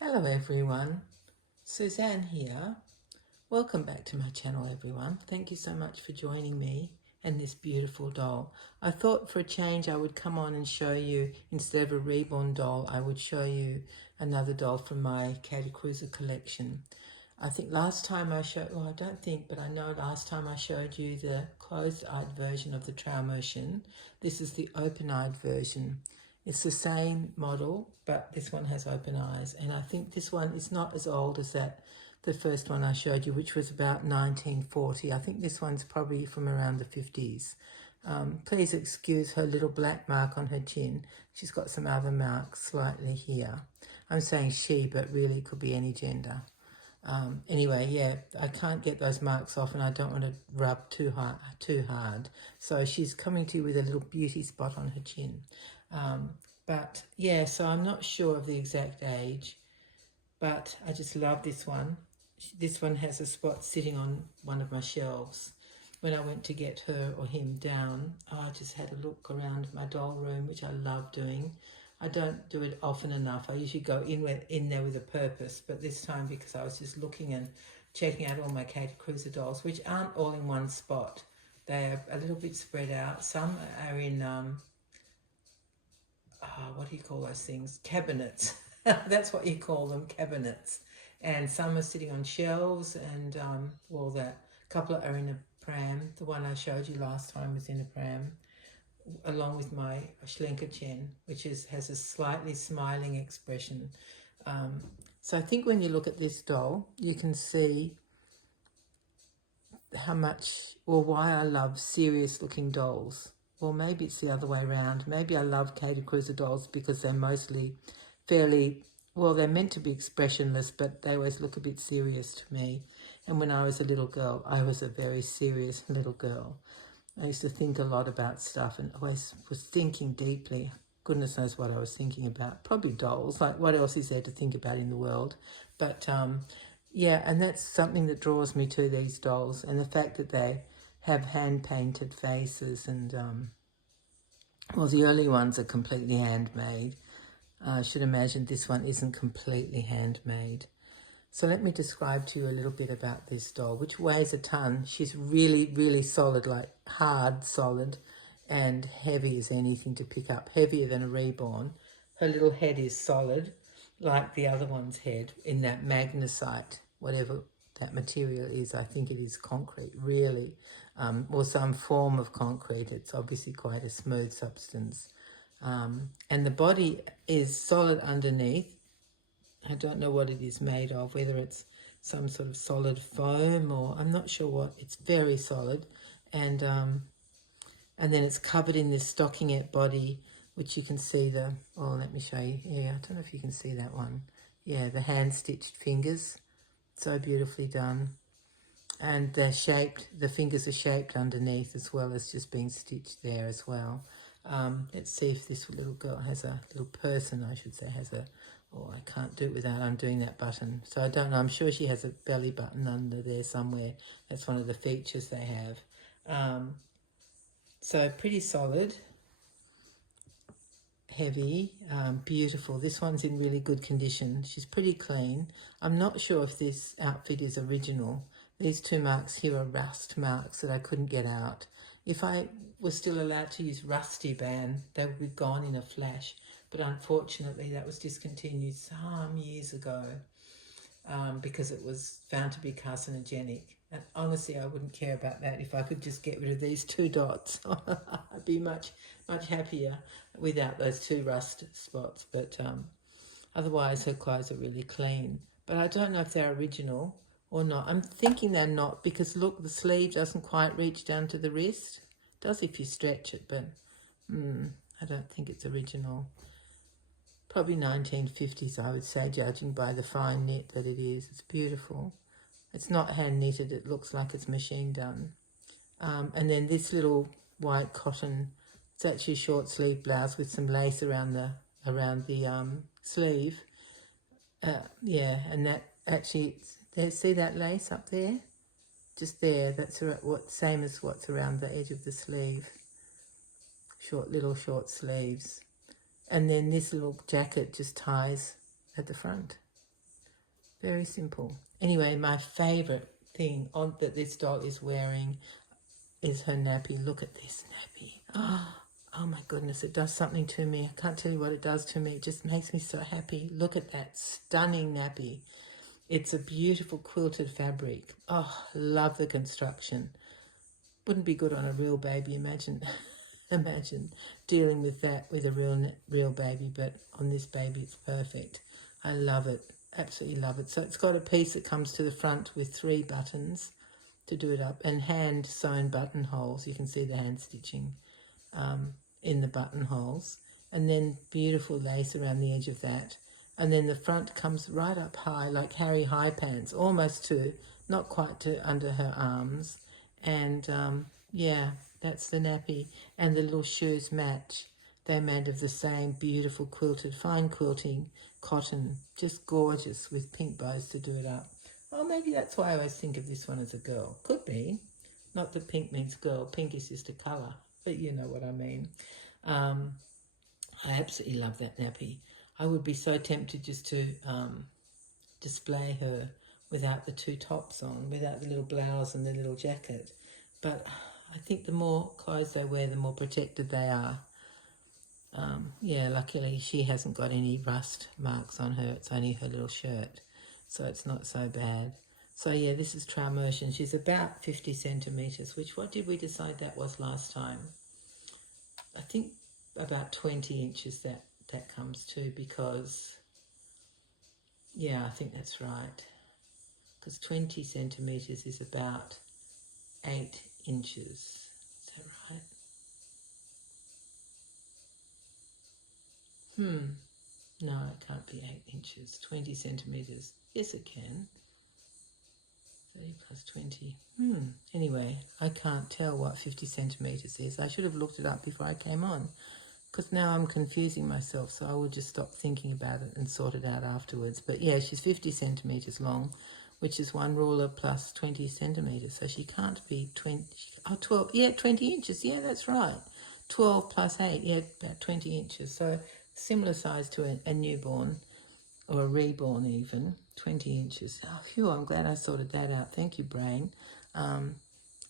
Hello everyone, Suzanne here. Welcome back to my channel everyone. Thank you so much for joining me and this beautiful doll. I thought for a change I would come on and show you, instead of a reborn doll, I would show you another doll from my Kathe Kruse collection. I think last time I showed, well I don't think, but I know last time I showed you the closed-eyed version of the Traumerchen. This is the open-eyed version. It's the same model, but this one has open eyes. And I think this one is not as old as the first one I showed you, which was about 1940. I think this one's probably from around the 50s. Please excuse her little black mark on her chin. She's got some other marks slightly here. I'm saying she, but really it could be any gender. Anyway, yeah, I can't get those marks off and I don't want to rub too hard. So she's coming to you with a little beauty spot on her chin. But yeah, so I'm not sure of the exact age, but I just love this one. This one has a spot sitting on one of my shelves. When I went to get her or him down, I just had a look around my doll room, which I love doing. I don't do it often enough. I usually go in there with a purpose, but this time because I was just looking and checking out all my Kathe Kruse dolls, which aren't all in one spot. They are a little bit spread out. Some are in, what do you call those things? Cabinets. That's what you call them, cabinets. And some are sitting on shelves and, well, a couple are in a pram. The one I showed you last time was in a pram, along with my Schlenkerchen, which has a slightly smiling expression. So I think when you look at this doll, you can see how much, or why I love serious looking dolls. Well, maybe it's the other way around. Maybe I love Kathe Kruse dolls because they're mostly fairly, well, they're meant to be expressionless, but they always look a bit serious to me. And when I was a little girl, I was a very serious little girl. I used to think a lot about stuff and always was thinking deeply. Goodness knows what I was thinking about. Probably dolls. Like, what else is there to think about in the world? But yeah, and that's something that draws me to these dolls, and the fact that they have hand-painted faces and, well, the early ones are completely handmade. I should imagine this one isn't completely handmade. So let me describe to you a little bit about this doll, which weighs a ton. She's really, really solid, like hard, solid, and heavy as anything to pick up, heavier than a reborn. Her little head is solid, like the other one's head, in that magnesite, whatever that material is. I think it is concrete, really, or some form of concrete. It's obviously quite a smooth substance. And the body is solid underneath. I don't know what it is made of, whether it's some sort of solid foam or I'm not sure what. It's very solid. And then it's covered in this stockingette body, which you can see oh, let me show you. Yeah, I don't know if you can see that one. Yeah, the hand-stitched fingers. So beautifully done. And they're shaped, the fingers are shaped underneath as well as just being stitched there as well. Let's see if this little girl has a little person, I should say, has a, oh, I can't do it without undoing that button. So I don't know, I'm sure she has a belly button under there somewhere. That's one of the features they have. So pretty solid, heavy, beautiful. This one's in really good condition. She's pretty clean. I'm not sure if this outfit is original. These two marks here are rust marks that I couldn't get out. If I was still allowed to use Rusty Band, they would be gone in a flash. But unfortunately, that was discontinued some years ago because it was found to be carcinogenic. And honestly, I wouldn't care about that if I could just get rid of these two dots. I'd be much happier without those two rust spots. But otherwise, her clothes are really clean. But I don't know if they're original or not. I'm thinking they're not because, look, the sleeve doesn't quite reach down to the wrist. It does if you stretch it, but I don't think it's original. Probably 1950s, I would say, judging by the fine knit that it is. It's beautiful. It's not hand knitted. It looks like it's machine done. And then this little white cotton, it's actually a short sleeve blouse with some lace around the sleeve. Yeah, and that actually, see that lace up there? Just there, that's same as what's around the edge of the sleeve. Little short sleeves. And then this little jacket just ties at the front. Very simple. Anyway, my favourite thing on that this doll is wearing is her nappy. Look at this nappy. Oh my goodness, it does something to me. I can't tell you what it does to me. It just makes me so happy. Look at that stunning nappy. It's a beautiful quilted fabric. Oh, love the construction. Wouldn't be good on a real baby. Imagine dealing with that with a real baby, but on this baby it's perfect. I love it. Absolutely love it. So it's got a piece that comes to the front with 3 buttons to do it up, and hand sewn buttonholes. You can see the hand stitching in the buttonholes, and then beautiful lace around the edge of that. And then the front comes right up high like Harry High Pants, almost to, not quite to under her arms. And yeah, that's the nappy. And the little shoes match. They're made of the same beautiful quilted, fine quilting cotton, just gorgeous, with pink bows to do it up. Oh, maybe that's why I always think of this one as a girl. Could be. Not that pink means girl. Pink is just a colour, but you know what I mean. I absolutely love that nappy. I would be so tempted just to display her without the 2 tops on, without the little blouse and the little jacket. But I think the more clothes they wear, the more protected they are. Yeah, luckily she hasn't got any rust marks on her. It's only her little shirt, so it's not so bad. So yeah, this is Traumerchen. She's about 50 centimetres, which, what did we decide that was last time? I think about 20 inches that comes to, because, yeah, I think that's right. Because 20 centimetres is about 8 inches. Is that right? No, it can't be 8 inches. 20 centimetres. Yes, it can. 30 plus 20. Anyway, I can't tell what 50 centimetres is. I should have looked it up before I came on, because now I'm confusing myself, so I will just stop thinking about it and sort it out afterwards. But yeah, she's 50 centimetres long, which is 1 ruler plus 20 centimetres. So she can't be 20, 12, yeah, 20 inches. Yeah, that's right. 12 plus 8, yeah, about 20 inches. So similar size to a newborn, or a reborn even, 20 inches. Oh, phew, I'm glad I sorted that out. Thank you, brain.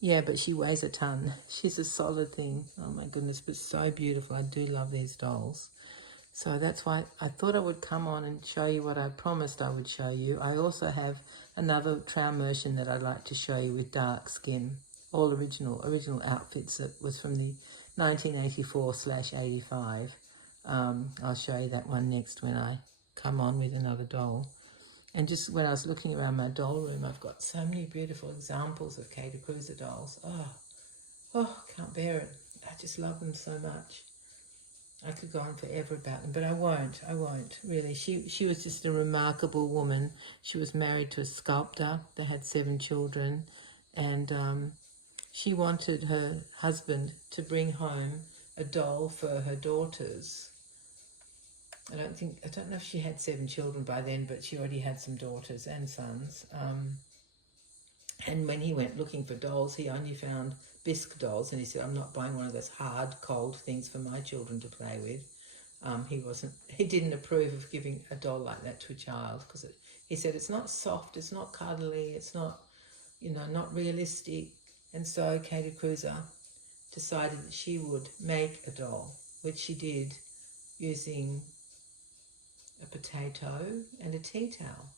Yeah, but she weighs a ton. She's a solid thing. Oh, my goodness, but so beautiful. I do love these dolls. So that's why I thought I would come on and show you what I promised I would show you. I also have another Traumerchen that I'd like to show you with dark skin. All original outfits that was from the 1984/85. I'll show you that one next when I come on with another doll. And just when I was looking around my doll room, I've got so many beautiful examples of Kathe Kruse dolls. Oh, can't bear it. I just love them so much. I could go on forever about them, but I won't, really. She was just a remarkable woman. She was married to a sculptor. They had 7 children, and she wanted her husband to bring home a doll for her daughters. I don't know if she had 7 children by then, but she already had some daughters and sons. And when he went looking for dolls, he only found bisque dolls, and he said, I'm not buying one of those hard, cold things for my children to play with. He didn't approve of giving a doll like that to a child, because he said it's not soft, it's not cuddly, it's not, not realistic. And so Kathe Kruse decided that she would make a doll, which she did using a potato and a tea towel.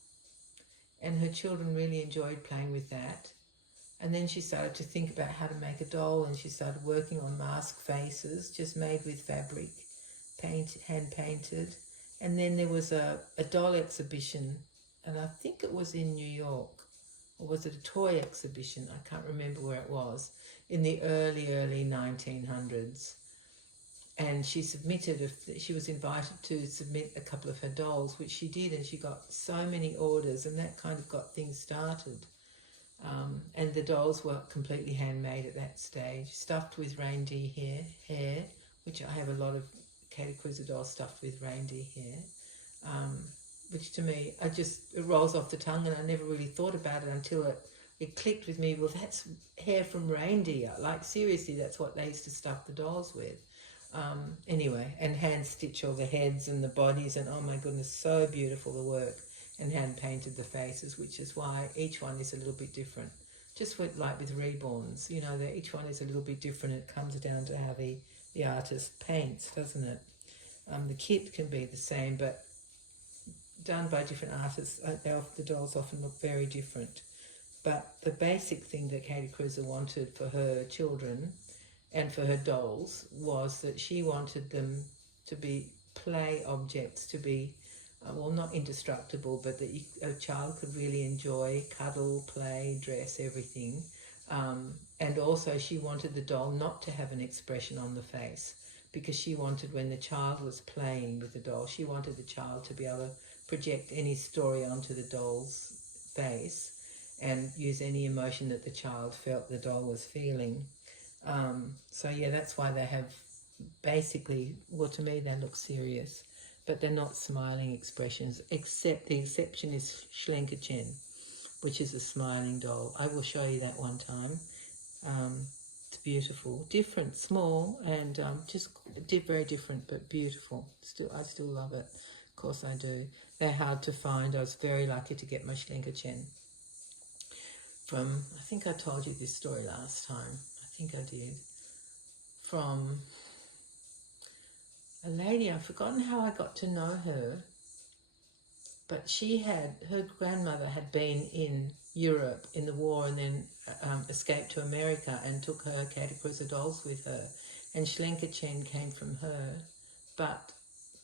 And her children really enjoyed playing with that. And then she started to think about how to make a doll, and she started working on mask faces, just made with fabric, hand painted. And then there was a doll exhibition, and I think it was in New York, or was it a toy exhibition? I can't remember where it was, in the early 1900s. And she was invited to submit a couple of her dolls, which she did, and she got so many orders, and that kind of got things started. And the dolls were completely handmade at that stage, stuffed with reindeer hair, which I have a lot of Kathe Kruse dolls stuffed with reindeer hair, which to me, it rolls off the tongue, and I never really thought about it until it clicked with me. Well, that's hair from reindeer. Like, seriously, that's what they used to stuff the dolls with. Anyway, and hand stitch all the heads and the bodies, and oh my goodness, so beautiful, the work. and hand painted the faces, which is why each one is a little bit different. Just like with reborns, you know, each one is a little bit different. It comes down to how the artist paints, doesn't it? The kit can be the same, but done by different artists, the dolls often look very different. But the basic thing that Kathe Kruse wanted for her children and for her dolls was that she wanted them to be play objects, to be, well, not indestructible, but that a child could really enjoy, cuddle, play, dress, everything. And also she wanted the doll not to have an expression on the face, because she wanted, when the child was playing with the doll, she wanted the child to be able to project any story onto the doll's face and use any emotion that the child felt the doll was feeling. So yeah, that's why they have basically, well, to me they look serious, but they're not smiling expressions, except the exception is Schlenkerchen, which is a smiling doll. I will show you that one time. It's beautiful, different, small, and just very different, but beautiful. I still love it. Of course I do. They're hard to find. I was very lucky to get my Schlenkerchen from, I think I told you this story last time. I think I did. From a lady, I've forgotten how I got to know her, but her grandmother had been in Europe in the war and then escaped to America and took her Kathe Kruse dolls with her. And Schlenkerchen came from her, but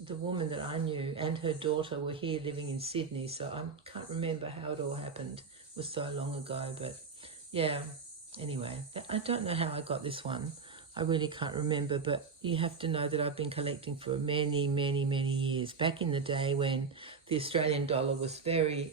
the woman that I knew and her daughter were here living in Sydney, so I can't remember how it all happened. It was so long ago, but yeah, anyway, I don't know how I got this one. I really can't remember, but you have to know that I've been collecting for many, many, many years. Back in the day when the Australian dollar was very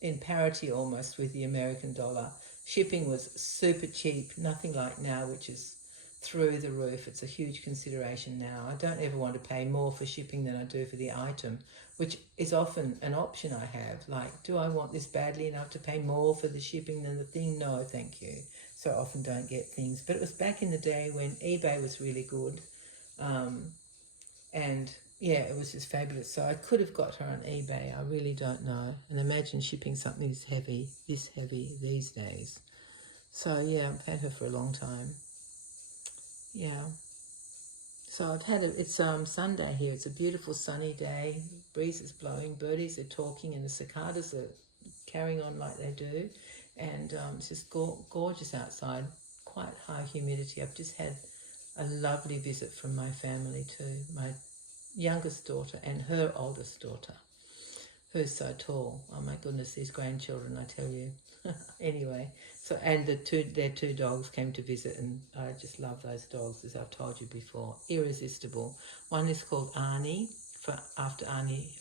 in parity almost with the American dollar. Shipping was super cheap, nothing like now, which is through the roof. It's a huge consideration now. I don't ever want to pay more for shipping than I do for the item, which is often an option I have. Like, do I want this badly enough to pay more for the shipping than the thing? No, thank you. So I often don't get things. But it was back in the day when eBay was really good. And yeah, it was just fabulous. So I could have got her on eBay. I really don't know. And imagine shipping something this heavy these days. So yeah, I've had her for a long time. Yeah. So I've had it's Sunday here. It's a beautiful sunny day. Breeze is blowing. Birdies are talking and the cicadas are carrying on like they do. And it's just gorgeous outside. Quite high humidity. I've just had a lovely visit from my family too. My youngest daughter and her oldest daughter, who's so tall. Oh my goodness, these grandchildren, I tell you. Anyway, so and their two dogs came to visit, and I just love those dogs, as I've told you before. Irresistible. One is called Arnie, after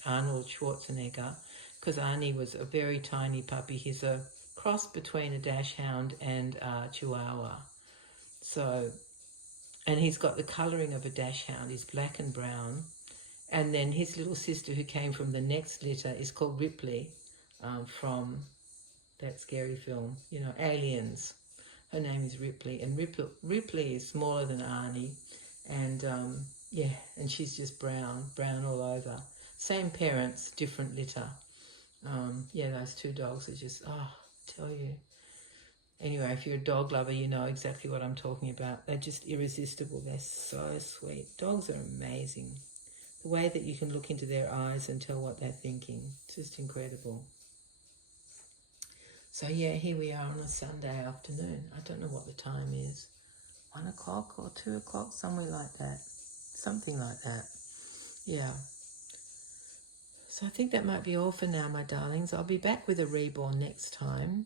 Arnold Schwarzenegger, because Arnie was a very tiny puppy. He's a cross between a dachshund and a chihuahua. So, and he's got the colouring of a dachshund. He's black and brown. And then his little sister, who came from the next litter, is called Ripley, from that scary film, you know, Aliens. Her name is Ripley, and Ripley is smaller than Arnie, and yeah, and she's just brown all over. Same parents, different litter. Yeah, those two dogs are just, tell you. Anyway, if you're a dog lover, you know exactly what I'm talking about. They're just irresistible. They're so sweet. Dogs are amazing. The way that you can look into their eyes and tell what they're thinking. It's just incredible. So yeah, here we are on a Sunday afternoon. I don't know what the time is. 1 o'clock or 2 o'clock, somewhere like that. Something like that. Yeah. So I think that might be all for now, my darlings. I'll be back with a reborn next time.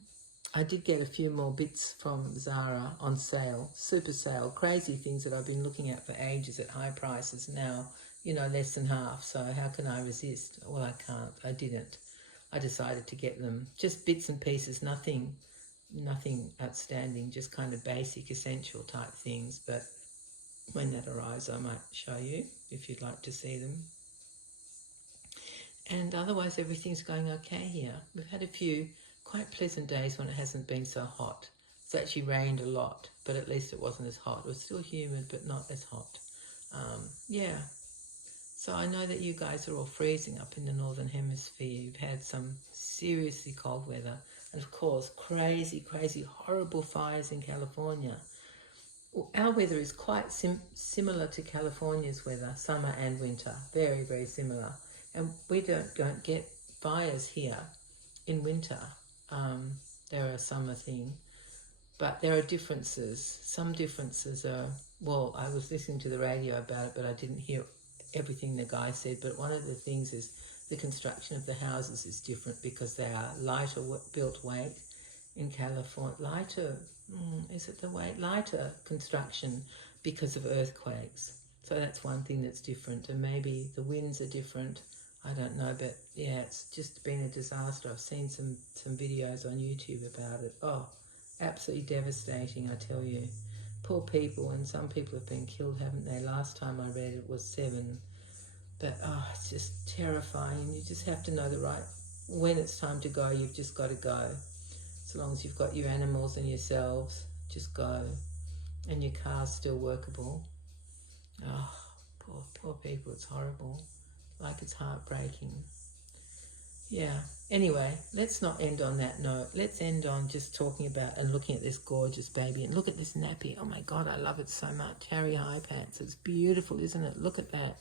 I did get a few more bits from Zara on sale, super sale, crazy things that I've been looking at for ages at high prices now, you know, less than half. So how can I resist? Well, I can't. I didn't. I decided to get them. Just bits and pieces, nothing outstanding, just kind of basic, essential type things. But when that arrives, I might show you if you'd like to see them. And otherwise, everything's going okay here. We've had a few quite pleasant days when it hasn't been so hot. It's actually rained a lot, but at least it wasn't as hot. It was still humid, but not as hot. Yeah. So I know that you guys are all freezing up in the Northern Hemisphere. You've had some seriously cold weather. And of course, crazy, horrible fires in California. Our weather is quite similar to California's weather, summer and winter. Very, very similar. And we don't get fires here in winter. They're a summer thing. But there are differences. Some differences are, well, I was listening to the radio about it, but I didn't hear everything the guy said. But one of the things is the construction of the houses is different because they are lighter built weight in California. Lighter construction because of earthquakes. So that's one thing that's different. And maybe the winds are different. I don't know, but yeah, it's just been a disaster. I've seen some videos on YouTube about it. Oh, absolutely devastating, I tell you. Poor people, and some people have been killed, haven't they? Last time I read it was 7. But it's just terrifying. You just have to know when it's time to go, you've just got to go. As long as you've got your animals and yourselves, just go. And your car's still workable. Oh, poor people, it's horrible. Like, it's heartbreaking. Yeah. Anyway, let's not end on that note. Let's end on just talking about and looking at this gorgeous baby. And look at this nappy. Oh my God, I love it so much. Harry High Pants. It's beautiful, isn't it? Look at that.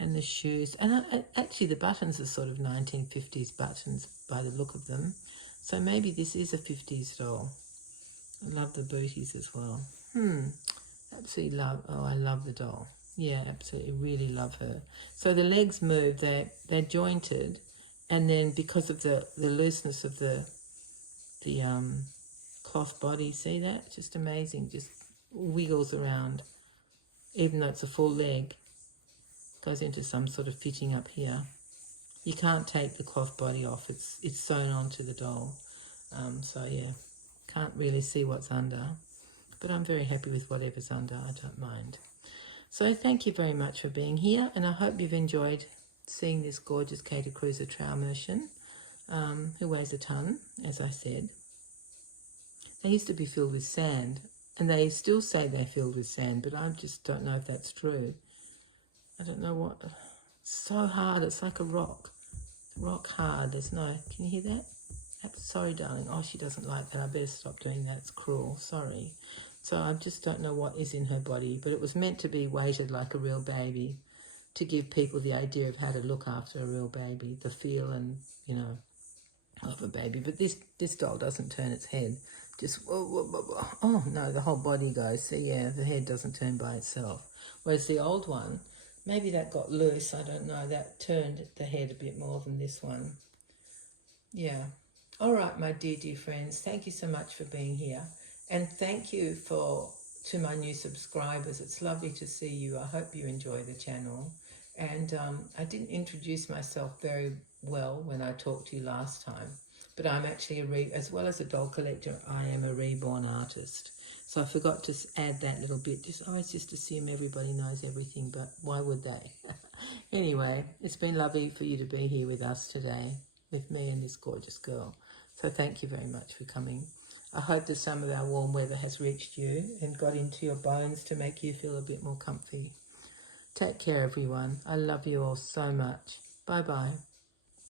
And the shoes. And actually the buttons are sort of 1950s buttons by the look of them. So maybe this is a 50s doll. I love the booties as well. Absolutely love. Oh, I love the doll. Yeah, absolutely, really love her. So the legs move, they're jointed, and then because of the looseness of the cloth body, see that? Just amazing, just wiggles around, even though it's a full leg. Goes into some sort of fitting up here. You can't take the cloth body off, it's sewn onto the doll. So yeah, can't really see what's under, but I'm very happy with whatever's under, I don't mind. So thank you very much for being here, and I hope you've enjoyed seeing this gorgeous Kathe Kruse trow Mercian, who weighs a ton, as I said. They used to be filled with sand, and they still say they're filled with sand, but I just don't know if that's true. I don't know what. It's so hard, it's like a rock. Rock hard, there's no. Can you hear that? Sorry, darling. Oh, she doesn't like that. I better stop doing that. It's cruel. Sorry. So I just don't know what is in her body, but it was meant to be weighted like a real baby to give people the idea of how to look after a real baby, the feel and, you know, of a baby. But this doll doesn't turn its head. Just, oh, no, the whole body goes. So, yeah, the head doesn't turn by itself. Whereas the old one, maybe that got loose. I don't know. That turned the head a bit more than this one. Yeah. All right, my dear friends, thank you so much for being here. And thank you to my new subscribers. It's lovely to see you. I hope you enjoy the channel. And I didn't introduce myself very well when I talked to you last time, but I'm actually, as well as a doll collector, I am a reborn artist. So I forgot to add that little bit. I always just assume everybody knows everything, but why would they? Anyway, it's been lovely for you to be here with us today, with me and this gorgeous girl. So thank you very much for coming. I hope that some of our warm weather has reached you and got into your bones to make you feel a bit more comfy. Take care, everyone. I love you all so much. Bye-bye.